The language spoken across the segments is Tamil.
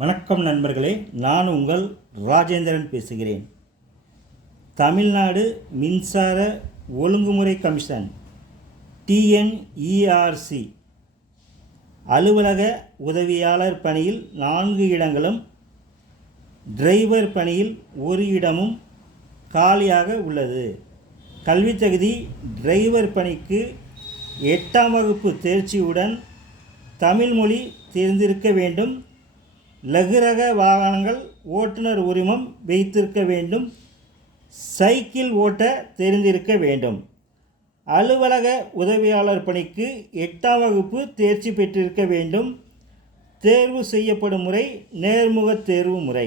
வணக்கம் நண்பர்களே, நான் உங்கள் ராஜேந்திரன் பேசுகிறேன். தமிழ்நாடு மின்சார ஒழுங்குமுறை கமிஷன் TNERC அலுவலக உதவியாளர் பணியில் 4 இடங்களும், டிரைவர் பணியில் 1 இடமும் காலியாக உள்ளது. கல்வித் தகுதி: டிரைவர் பணிக்கு 8ஆம் வகுப்பு தேர்ச்சியுடன் தமிழ் மொழி தெரிந்திருக்க வேண்டும். லகுரக வாகனங்கள் ஓட்டுநர் உரிமம் வைத்திருக்க வேண்டும். சைக்கிள் ஓட்ட தெரிந்திருக்க வேண்டும். அலுவலக உதவியாளர் பணிக்கு 8ஆம் வகுப்பு தேர்ச்சி பெற்றிருக்க வேண்டும். தேர்வு செய்யப்படும் முறை நேர்முக தேர்வு முறை.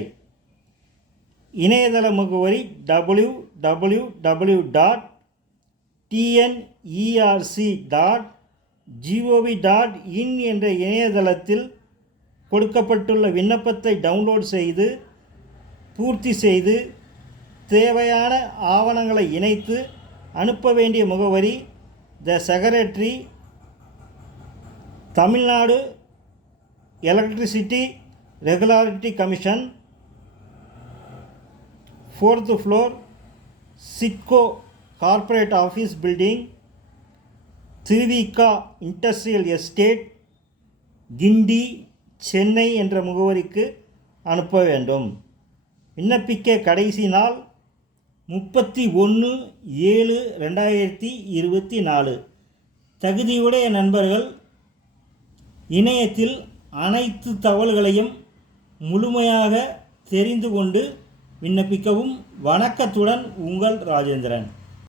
இணையதள முகவரி www.tnerc.gov.in என்ற இணையதளத்தில் கொடுக்கப்பட்டுள்ள விண்ணப்பத்தை டவுன்லோட் செய்து பூர்த்தி செய்து தேவையான ஆவணங்களை இணைத்து அனுப்ப வேண்டிய முகவரி: the secretary, Tamil Nadu electricity regulatory commission, 4th floor, SIDCO corporate office building, Thiru Vi Ka industrial estate, Guindy, Chennai என்ற முகவரிக்கு அனுப்ப வேண்டும். விண்ணப்பிக்க கடைசி நாள் 31/7/2024. தகுதியுடைய நண்பர்கள் இணையத்தில் அனைத்து தகவல்களையும் முழுமையாக தெரிந்து கொண்டு விண்ணப்பிக்கவும். வணக்கத்துடன், உங்கள் ராஜேந்திரன்.